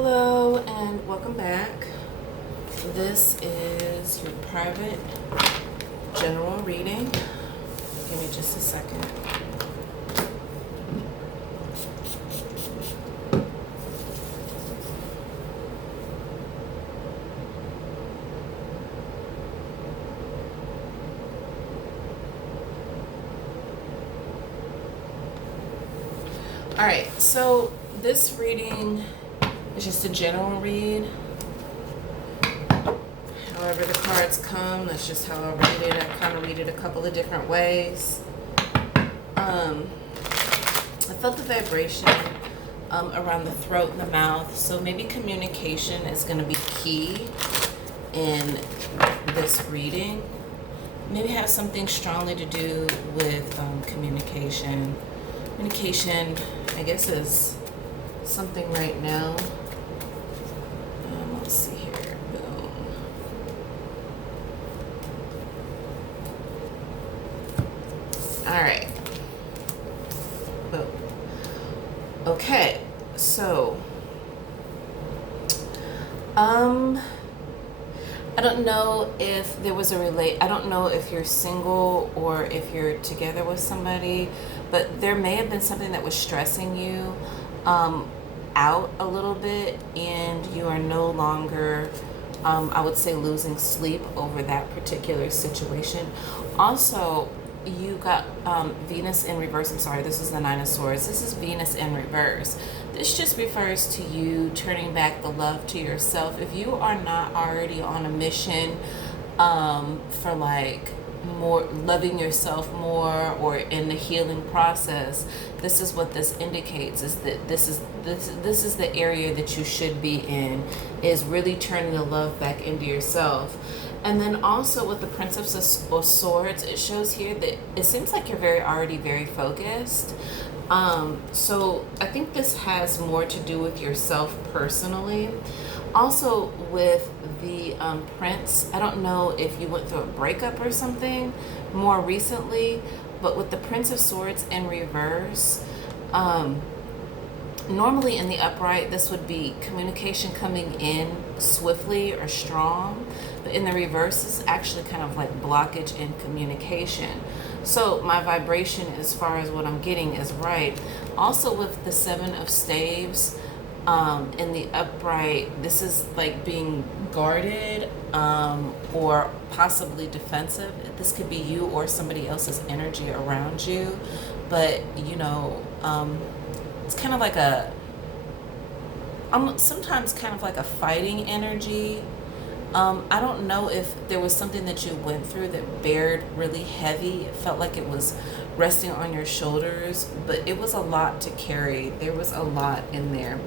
Hello and welcome back. This is your private general reading. Give me just a second. All right, so this reading is just a general read. However the cards come, that's just how I read it. I kind of read it a couple of different ways. I felt the vibration around the throat and the mouth, so maybe communication is going to be key in this reading. Maybe have something strongly to do with communication. Communication, I guess, is something right now. Let's see here. Boom. All right. Boom. Okay. So, I don't know if there was I don't know if you're single or if you're together with somebody, but there may have been something that was stressing you out a little bit, and you are no longer, I would say, losing sleep over that particular situation. Also, you got Venus in reverse. I'm sorry, this is the Nine of Swords. This is Venus in reverse. This just refers to you turning back the love to yourself. If you are not already on a mission for like more loving yourself more, or in the healing process, this is what this indicates, is that this is the area that you should be in, is really turning the love back into yourself. And then also with the Princess of Swords, it shows here that it seems like you're already very focused. So I think this has more to do with yourself personally. Also with the Prince, I don't know if you went through a breakup or something more recently, but with the Prince of Swords in reverse, normally in the upright, this would be communication coming in swiftly or strong, but in the reverse, is actually kind of like blockage in communication. So my vibration, as far as what I'm getting, is right. Also with the Seven of Staves, in the upright, this is like being guarded or possibly defensive. This could be you or somebody else's energy around you, but you know, it's kind of like sometimes kind of like a fighting energy. I don't know if there was something that you went through that bared really heavy. It felt like it was resting on your shoulders, but it was a lot to carry. There was a lot in there.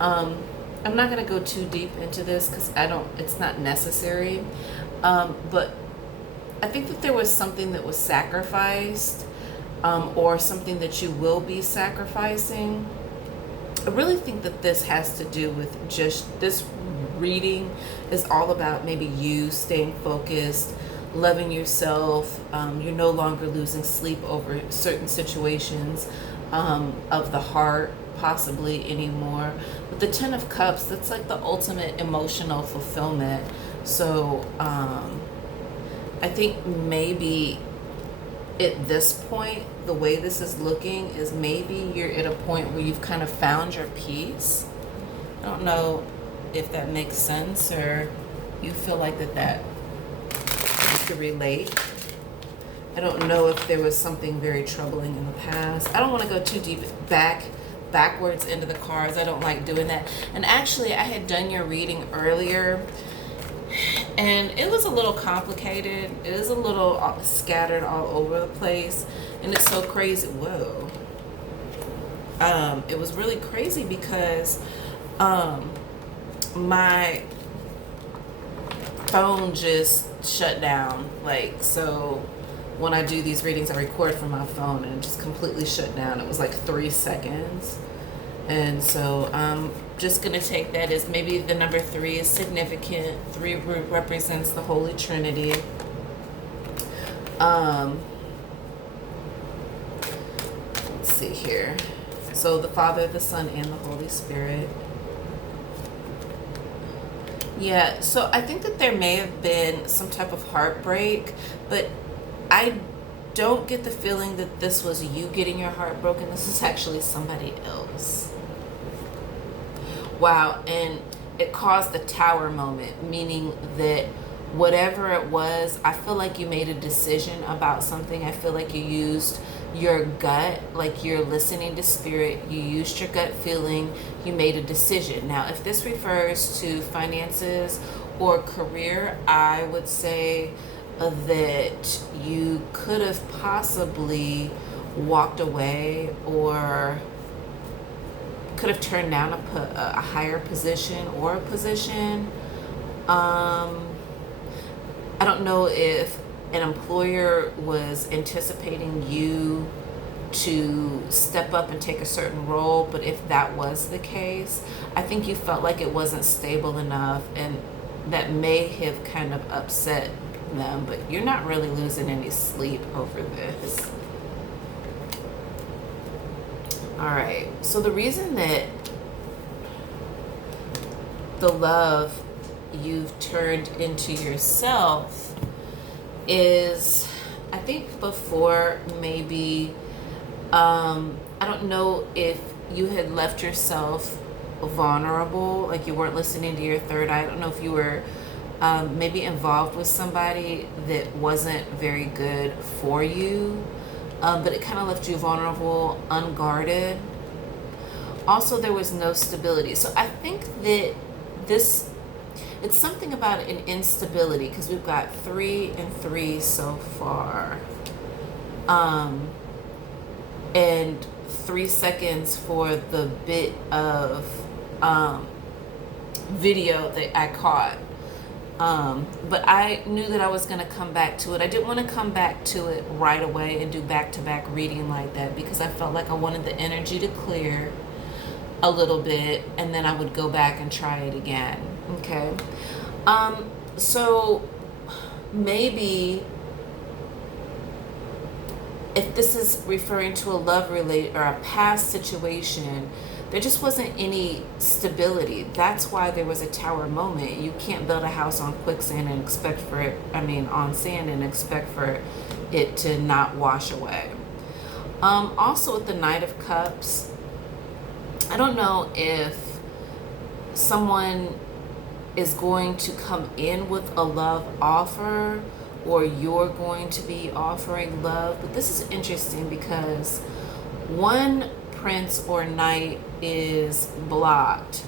I'm not going to go too deep into this because it's not necessary. But I think that there was something that was sacrificed, or something that you will be sacrificing. I really think that this has to do with just this reading is all about maybe you staying focused, loving yourself. You're no longer losing sleep over certain situations of the heart, possibly anymore. With the Ten of Cups, that's like the ultimate emotional fulfillment. So I think maybe at this point, the way this is looking is maybe you're at a point where you've kind of found your peace. I don't know if that makes sense, or you feel like that you could relate. I don't know if there was something very troubling in the past. I don't want to go too deep backwards into the cards. I don't like doing that. And actually, I had done your reading earlier, and it was a little complicated. It is a little scattered all over the place, and it's so crazy. Whoa. It was really crazy because my phone just shut down. Like, so when I do these readings, I record from my phone, and it just completely shut down. It was like 3 seconds. And so I'm just going to take that as maybe the number 3 is significant. 3 represents the Holy Trinity. Let's see here. So the Father, the Son, and the Holy Spirit. Yeah, so I think that there may have been some type of heartbreak, but I don't get the feeling that this was you getting your heart broken. This is actually somebody else. Wow, and it caused the tower moment, meaning that whatever it was, I feel like you made a decision about something. I feel like you used your gut, like you're listening to spirit, you used your gut feeling, you made a decision. Now, if this refers to finances or career, I would say that you could have possibly walked away or could have turned down a higher position or a position. I don't know if an employer was anticipating you to step up and take a certain role, but if that was the case, I think you felt like it wasn't stable enough, and that may have kind of upset them, but you're not really losing any sleep over this. All right, so the reason that the love you've turned into yourself is, I think before maybe, I don't know if you had left yourself vulnerable, like you weren't listening to your third eye. I don't know if you were maybe involved with somebody that wasn't very good for you, but it kind of left you vulnerable, unguarded. Also, there was no stability. So I think that this, it's something about an instability, because we've got 3 and 3 so far. And 3 seconds for the bit of video that I caught. But I knew that I was going to come back to it. I didn't want to come back to it right away and do back-to-back reading like that, because I felt like I wanted the energy to clear a little bit, and then I would go back and try it again. Okay. So maybe if this is referring to a love related or a past situation, there just wasn't any stability. That's why there was a tower moment. You can't build a house on quicksand and expect for it, on sand and expect for it to not wash away. Also with the Knight of Cups, I don't know if someone is going to come in with a love offer or you're going to be offering love, but this is interesting because one prince or knight is blocked,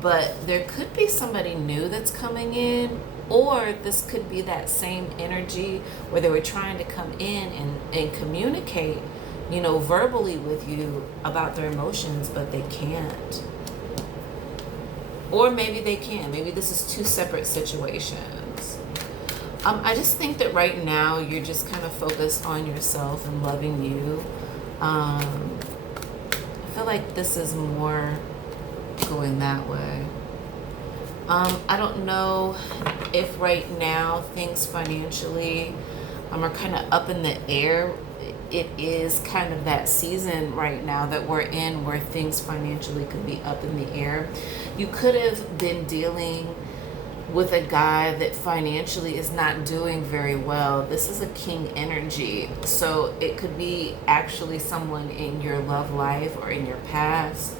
but there could be somebody new that's coming in, or this could be that same energy where they were trying to come in and communicate, verbally with you about their emotions, but they can't. Or maybe they can. Maybe this is 2 separate situations. I just think that right now you're just kind of focused on yourself and loving you. I feel like this is more going that way. I don't know if right now things financially are kind of up in the air. It is kind of that season right now that we're in where things financially could be up in the air. You could have been dealing with a guy that financially is not doing very well. This is a king energy. So it could be actually someone in your love life or in your past,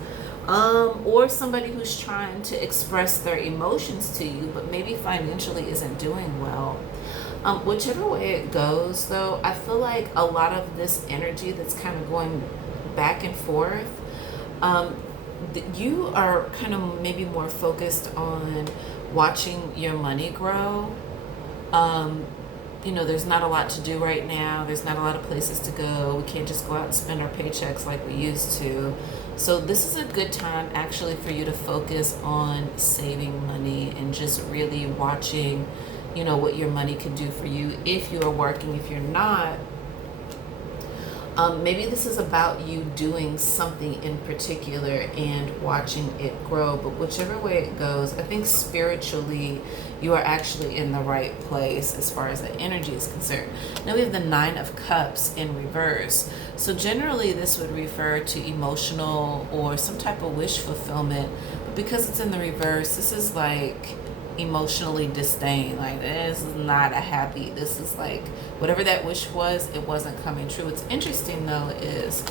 or somebody who's trying to express their emotions to you, but maybe financially isn't doing well. Whichever way it goes, though, I feel like a lot of this energy that's kind of going back and forth, you are kind of maybe more focused on watching your money grow. There's not a lot to do right now. There's not a lot of places to go. We can't just go out and spend our paychecks like we used to. So this is a good time actually for you to focus on saving money and just really watching, what your money can do for you if you are working. If you're not, maybe this is about you doing something in particular and watching it grow. But whichever way it goes, I think spiritually you are actually in the right place as far as the energy is concerned. Now we have the 9 of Cups in reverse. So generally this would refer to emotional or some type of wish fulfillment. But because it's in the reverse, this is like emotionally disdained. Like, this is not a happy, this is like, whatever that wish was, it wasn't coming true. What's interesting though is,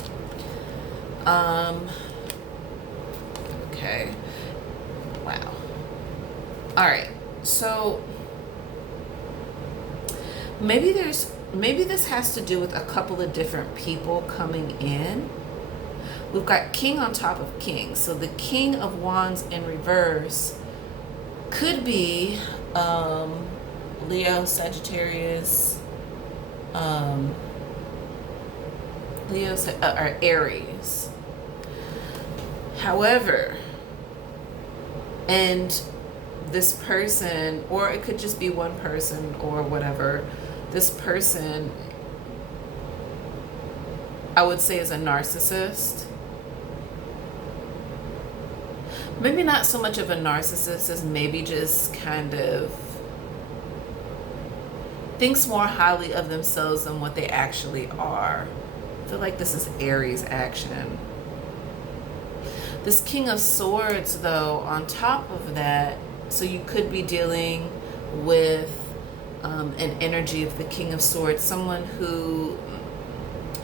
okay, wow. All right, so maybe this has to do with a couple of different people coming in. We've got King on top of King. So the King of Wands in reverse could be Leo, Sagittarius, or Aries. However, and this person, or it could just be one person or whatever, this person, I would say, is a narcissist. Maybe not so much of a narcissist as maybe just kind of thinks more highly of themselves than what they actually are. I feel like this is Aries action. This King of Swords, though, on top of that, so you could be dealing with an energy of the King of Swords, someone who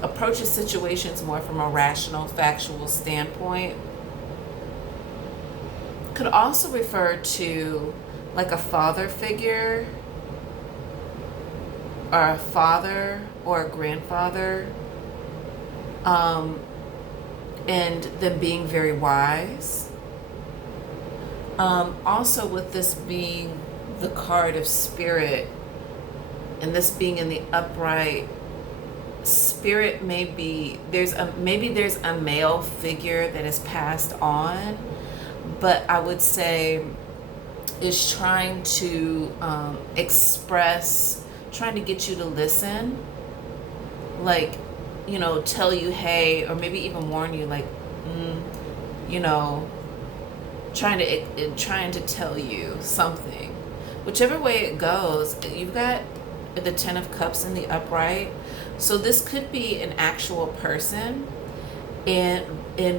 approaches situations more from a rational, factual standpoint. Could also refer to like a father figure, or a father or a grandfather, and them being very wise. Also, with this being the card of Spirit, and this being in the upright, Spirit may be, maybe there's a male figure that is passed on, but I would say is trying to express, trying to get you to listen, like, you know, tell you, hey, or maybe even warn you, like, you know, trying to tell you something. Whichever way it goes, you've got the Ten of Cups in the upright. So this could be an actual person, and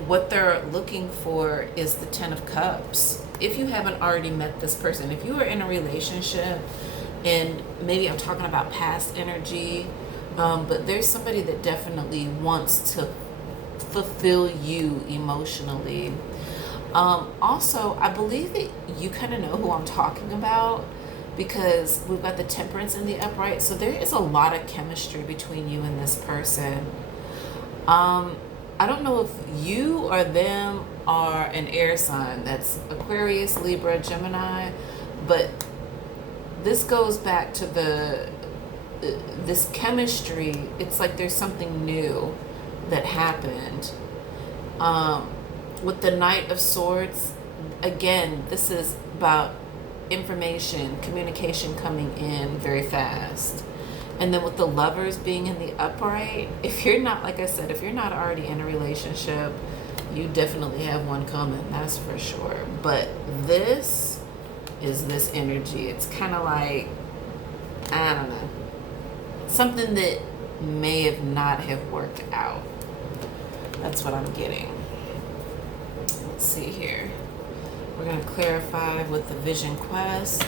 what they're looking for is the Ten of Cups. If you haven't already met this person, if you are in a relationship, and maybe I'm talking about past energy, but there's somebody that definitely wants to fulfill you emotionally. Also, I believe that you kind of know who I'm talking about, because we've got the Temperance in the upright. So there is a lot of chemistry between you and this person. I don't know if you or them are an air sign. That's Aquarius, Libra, Gemini. But this goes back to this chemistry. It's like there's something new that happened. With the Knight of Swords, again, this is about information, communication coming in very fast. And then with the Lovers being in the upright, if you're not, like I said, if you're not already in a relationship, you definitely have one coming, that's for sure. But this is this energy. It's kind of like, I don't know, something that may have not have worked out. That's what I'm getting. Let's see here. We're going to clarify with the Vision Quest.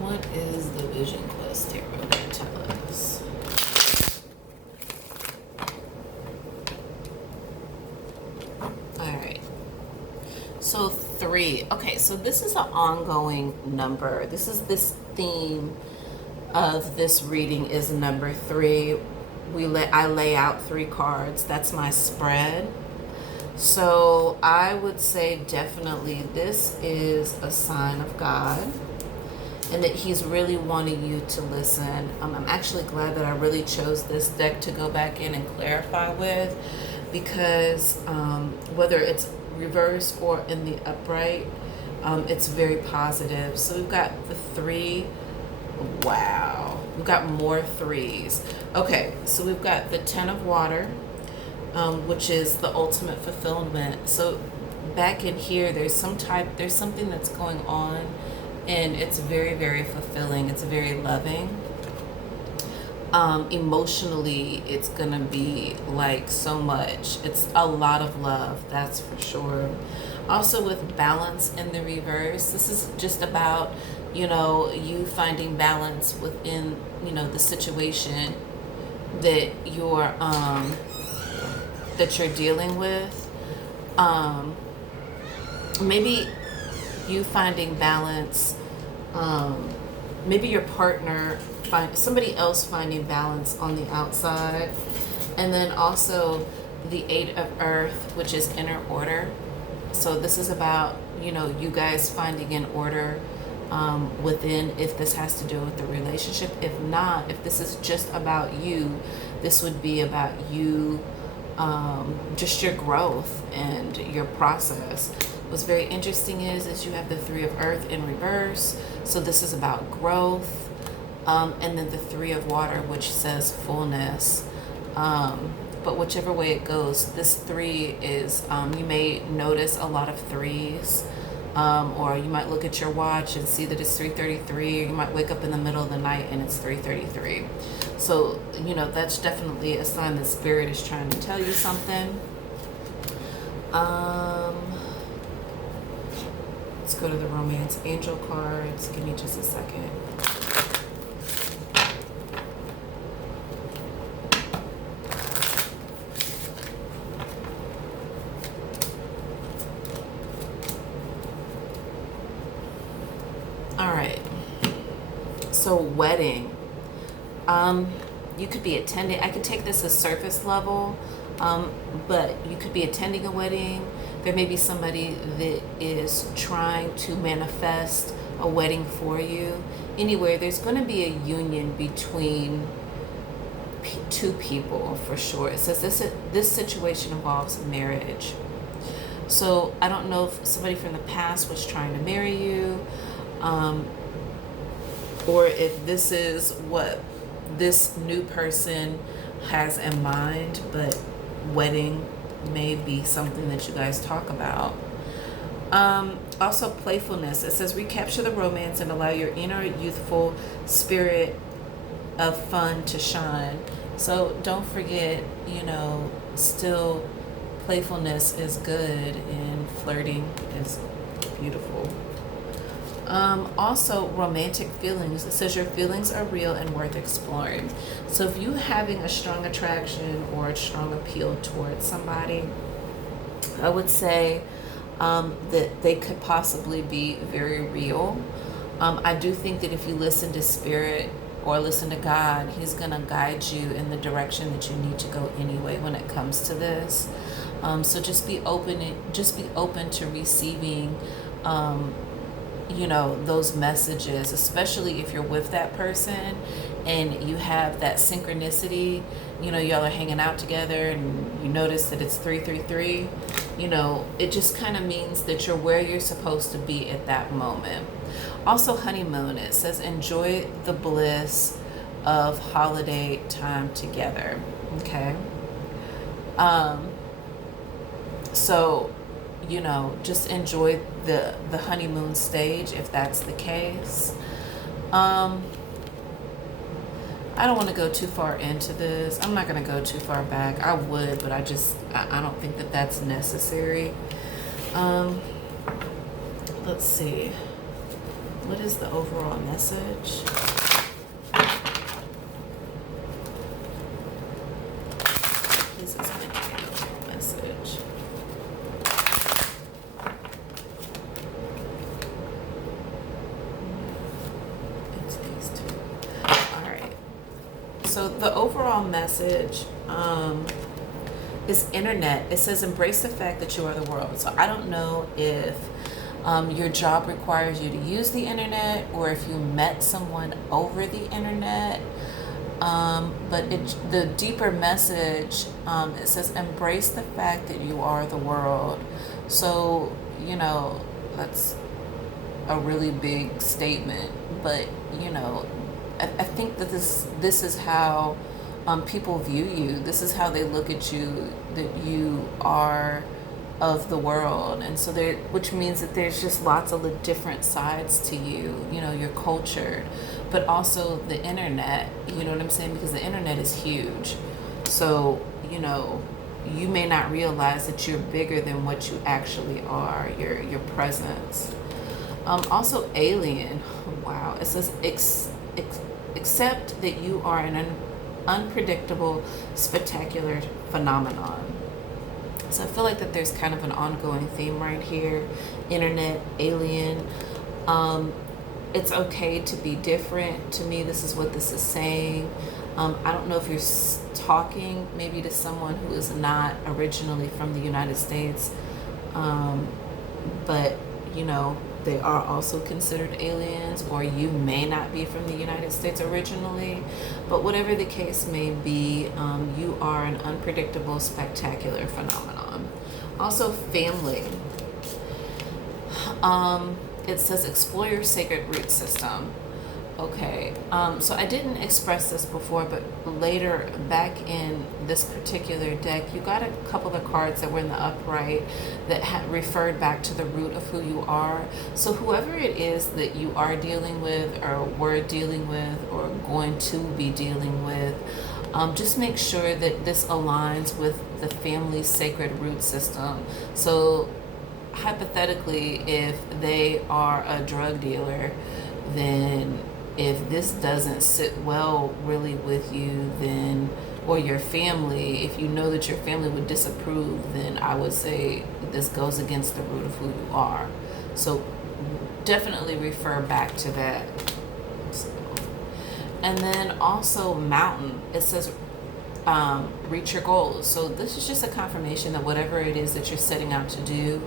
What is the Vision Quest Tarot going to tell us? Alright. So 3. Okay, so this is an ongoing number. This is this theme of this reading is number 3. I lay out 3 cards. That's my spread. So I would say definitely this is a sign of God, and that he's really wanting you to listen. I'm actually glad that I really chose this deck to go back in and clarify with, because whether it's reverse or in the upright, it's very positive. So we've got the 3. Wow, we've got more 3s. Okay, so we've got the 10 of water, which is the ultimate fulfillment. So back in here, there's something that's going on, and it's very, very fulfilling. It's very loving. Emotionally, it's gonna be like so much. It's a lot of love, that's for sure. Also, with balance in the reverse, this is just about, you finding balance within, the situation that you're dealing with. Um, Maybe you finding balance, um, maybe your partner somebody else finding balance on the outside, and then also the Eight of Earth, which is inner order. So this is about, you guys finding an order within, if this has to do with the relationship. If not, if this is just about you, this would be about you, just your growth and your process. What's very interesting is you have the Three of Earth in reverse. So this is about growth. And then the Three of Water, which says fullness. But whichever way it goes, this three is, you may notice a lot of threes. Or you might look at your watch and see that it's 3:33. You might wake up in the middle of the night and it's 3:33. So, that's definitely a sign that Spirit is trying to tell you something. Let's go to the Romance Angel cards. Give me just a second. All right. So wedding. You could be attending. I could take this as surface level, but you could be attending a wedding. There may be somebody that is trying to manifest a wedding for you. Anyway, there's going to be a union between two people for sure. It says this situation involves marriage. So I don't know if somebody from the past was trying to marry you, or if this is what this new person has in mind, but wedding may be something that you guys talk about. Also, playfulness. It says recapture the romance and allow your inner youthful spirit of fun to shine. So don't forget, still playfulness is good and flirting is beautiful. Also, romantic feelings. It says your feelings are real and worth exploring. So if you're having a strong attraction or a strong appeal towards somebody, I would say that they could possibly be very real. I do think that if you listen to Spirit or listen to God, He's going to guide you in the direction that you need to go anyway when it comes to this. So just be open to receiving those messages, especially if you're with that person and you have that synchronicity, y'all are hanging out together and you notice that it's 333, it just kind of means that you're where you're supposed to be at that moment. Also, honeymoon, it says enjoy the bliss of holiday time together. Okay. So just enjoy the honeymoon stage if that's the case. I don't want to go too far into this. I'm not going to go too far back. I would, but I don't think that that's necessary. Let's see. What is the overall message? This is my overall message. So the overall message is internet. It says embrace the fact that you are the world. So I don't know if your job requires you to use the internet or if you met someone over the internet. But the deeper message, it says embrace the fact that you are the world. So, that's a really big statement, but I think that this is how people view you. This is how they look at you, that you are of the world. And so which means that there's just lots of different sides to you. You're cultured, but also the internet. You know what I'm saying? Because the internet is huge. So, you may not realize that you're bigger than what you actually are, your presence. Also, alien. Wow. It says, accept that you are an unpredictable, spectacular phenomenon. So I feel like that there's kind of an ongoing theme right here. Internet, alien. It's okay to be different. To me, this is what this is saying. I don't know if you're talking maybe to someone who is not originally from the United States, but they are also considered aliens, or you may not be from the United States originally. But whatever the case may be, you are an unpredictable, spectacular phenomenon. Also, family. It says explore your sacred root system. Okay, so I didn't express this before, but later back in this particular deck, you got a couple of cards that were in the upright that had referred back to the root of who you are. So whoever it is that you are dealing with, or were dealing with, or going to be dealing with, just make sure that this aligns with the family's sacred root system. So hypothetically, if they are a drug dealer, then if this doesn't sit well really with you, then, or your family, if you know that your family would disapprove, then I would say this goes against the root of who you are. So definitely refer back to that. And then also mountain, it says reach your goals. So this is just a confirmation that whatever it is that you're setting out to do,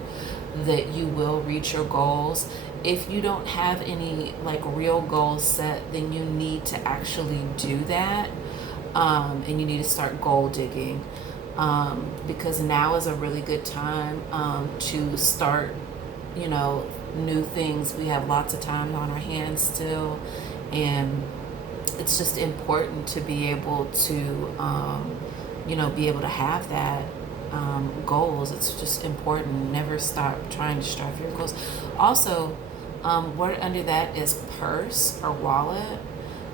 that you will reach your goals. If you don't have any real goals set, then you need to actually do that, and you need to start goal digging, because now is a really good time to start new things. We have lots of time on our hands still, and it's just important to be able to be able to have that goals. It's just important. Never stop trying to strive for your goals. Also, word under that is purse or wallet.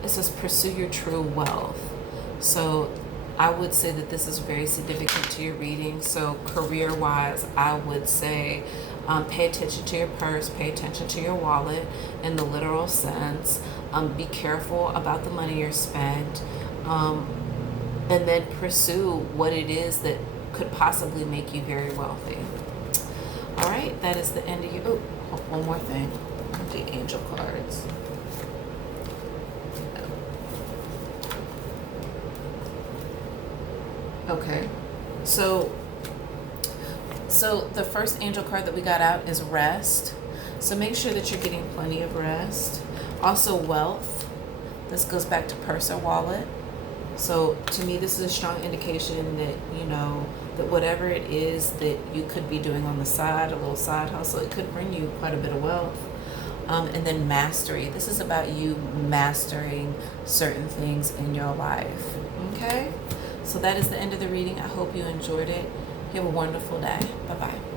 It says pursue your true wealth. So I would say that this is very significant to your reading. So career wise, I would say pay attention to your purse, pay attention to your wallet in the literal sense. Be careful about the money you're spent, and then pursue what it is that could possibly make you very wealthy. All right, that is the end of your. Oh, one more thing. The angel cards. Okay, so the first angel card that we got out is rest. So make sure that you're getting plenty of rest. Also wealth. This goes back to purse or wallet. So to me, this is a strong indication that that whatever it is that you could be doing on the side, a little side hustle, it could bring you quite a bit of wealth. And then mastery. This is about you mastering certain things in your life. Okay? So that is the end of the reading. I hope you enjoyed it. You have a wonderful day. Bye-bye.